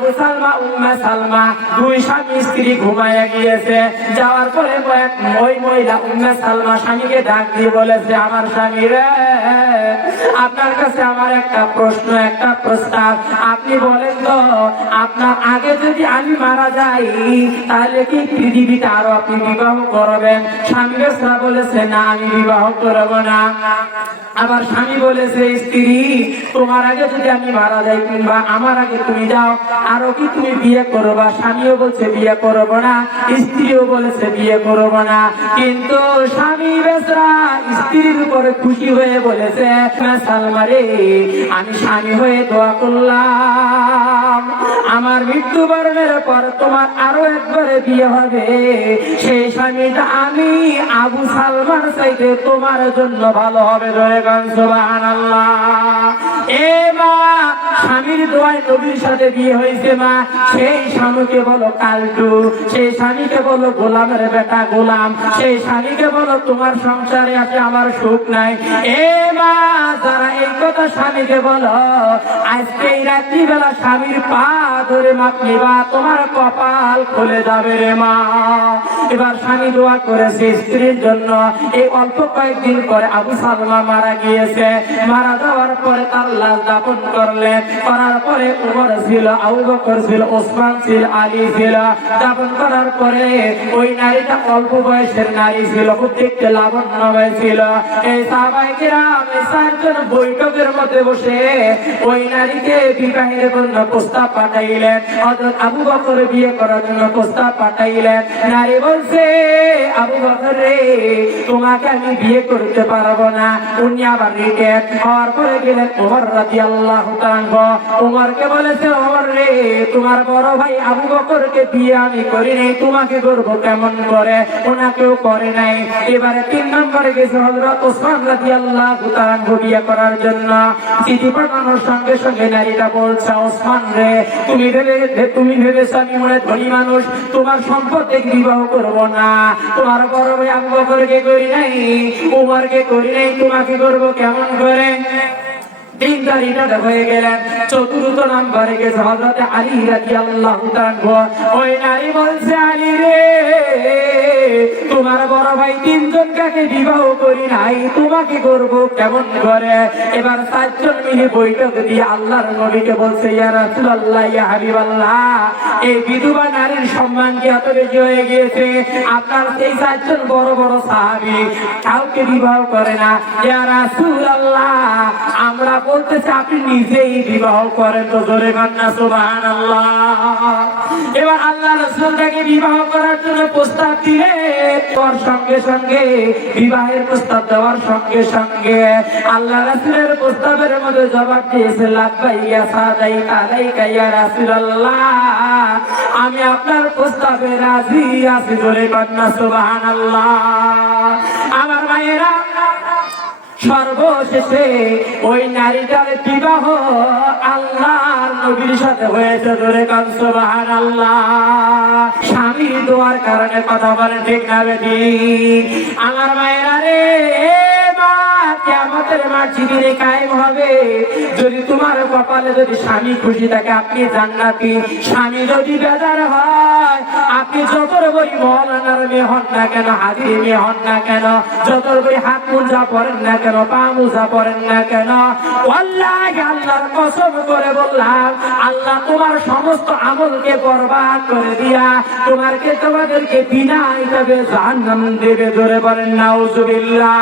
আবু সালমা, উম্মা সালমা, দুই স্বামী স্ত্রী ঘুমাইয়া গিয়েছে। যাওয়ার পরে এক ওই মহিলা উম্মা সালমা স্বামীকে ডাক দিয়ে বলেছে, আমার স্বামী রে, আপনার কাছে আমার একটা প্রশ্ন, একটা প্রস্তাব। আপনি বলেন তো, আপনার আগে যদি আমি মারা যাই, তাহলে কি পৃথিবীতে আরও আপনি বিবাহ করবেন? স্বামী বেসরা বলেছে, না, আমি বিবাহ করব না। আবার স্বামী বলেছে, স্ত্রী, তোমার আগে যদি আমি মারা যাই কিংবা আমার আগে তুমি যাও আরও কি তুমি বিয়ে করবা? স্বামীও বলছে বিয়ে করব না, স্ত্রীও বলেছে বিয়ে করব না। কিন্তু স্বামী বেসরা স্ত্রীর উপরে খুশি হয়ে বলেছে সালমারে আমি স্বামী হয়ে দোয়া করলাম। আমার মৃত্যুবরণের পর তোমার আরও একবারে বিয়ে হবে। সেই স্বামীটা আমি আবু সালমান চাইতে তোমার জন্য ভালো হবে। ধরে গান, সুবহানাল্লাহ। এ মা স্বামীর দোয়ায় নবীর সাথে বিয়ে হয়েছে মা, সেই স্বামীকে বলো কালটু, সেই স্বামীকে বলো গোলামের বেটা গোলাম, সেই স্বামীকে বলো তোমার সংসারে আছে আমার সুখ নাই। এ মা, যারা এই কথা স্বামীকে বলো আজকে এই রাত্রিবেলা স্বামীর পা ধরে মাপ তোমার কপাল খুলে যাবে রে মা। এবার স্বামী দোয়া করেছে স্ত্রীর জন্য। এই অল্প কয়েকদিন পরে আবু সালমা মারা গিয়েছে। মারা যাওয়ার পরে তার লাশ দাপন করলেন। করার পরে উমর ছিল, আবু বকর ছিল, ওসমান ছিল, আলী ছিল। দাপন করার পরে ওই নারীটা অল্প বয়সের নারী ছিল, খুব দেখতে হয়েছিল এই সাহাবাইকেরা বৈঠকের মধ্যে বসে ওই নারীকে বিবাহের জন্য প্রস্তাব পাঠাইলেন। হযরত আবু বকর বিয়ে করার জন্য প্রস্তাব পাঠাইলেন। নারী বলছে, আবু বকর রে, তোমাকে আমি বিয়ে করতে পারব না। উনি আবার রিটেন হওয়ার পরে গেলেন ওমর রাদিয়াল্লাহু তাআলা। ওমরকে বলেছে, ওমর রে, তোমার বড় ভাই আবু বকরকে বিয়ে আমি করি নাই। তোমাকে করব কেমন করে? ওনাকেও করে নাই। এবারে তিন নম্বরে গেছে হযরত ওসমান রাদিয়াল্লাহু তাআলা বিয়ে করার জন্য। চিঠি পাঠানোর সঙ্গে সঙ্গে নারীটা বলছে, ওসমান রে, তুমি তুমি ভেবেছ আমি মনে ধনী মানুষ, তোমার সম্পদ বিবাহ করব না। তোমার বড় ভাই করি নাই? উমরকে করি নাই, তোমাকে করব কেমন করে? তোমার বড় ভাই তিনজন কাকে বিবাহ করি নাই? তোমাকে করব কেমন করে? এবার চারজন মিলে বৈঠক দিয়ে আল্লাহর নবীকে বলছে এই বিধবা নারীর সম্মান কি এত বেশি হয়ে গিয়েছে? আপনার সেই চারজন বড় বড় সাহাবী কাউকে বিবাহ করে না। ইয়া আমরা বলতেছি, আপনি নিজেই বিবাহ করেন তো জোরে কন্যা সুবহানাল্লাহ। এবার আল্লাহ রাসূল তাকে বিবাহ করার জন্য প্রস্তাব দিলে, তোর সঙ্গে সঙ্গে, বিবাহের প্রস্তাব দেওয়ার সঙ্গে সঙ্গে, আল্লাহ রাসূলের প্রস্তাবের মধ্যে জবাব দিয়েছে, লাব্বাইয়া সাদাই আলাইকা ইয়া রাসূলুল্লাহ। আমি আপনার প্রস্তাবে রাজি আছি, জোরে কন্যা সুবহানাল্লাহ। আমার মায়েরা সর্বশেষে ওই নারীটার বিবাহ আল্লাহর নবীর সাথে হয়েছে ধরে কান সুবহান আল্লাহ স্বামী দোয়ার কারণে কথা বলে ঠিক না বেটি। আমার মায়েরা রে মাঠ জীবনে কায়েম হবে। যদি তোমার কপালে যদি স্বামী খুশি থাকে, আপনি জান্নাতি। স্বামী যদি বেজার হয়, আপনি যতর বই মৌলানার মেয়ে হন না কেন, হাজির মেয়ে হন না কেন, যতর বই হাত মুজা পড়েন না কেন, পা মুজা পড়েন না কেন আল্লাহ কসম করে বললাম, আল্লাহ তোমার সমস্ত আমলকে বরবাদ করে দিয়া, তোমারকে তোমাদেরকে বিনা হিসাবে জাহান্নাম দেবে। ধরে বলেন, নাউজুবিল্লাহ।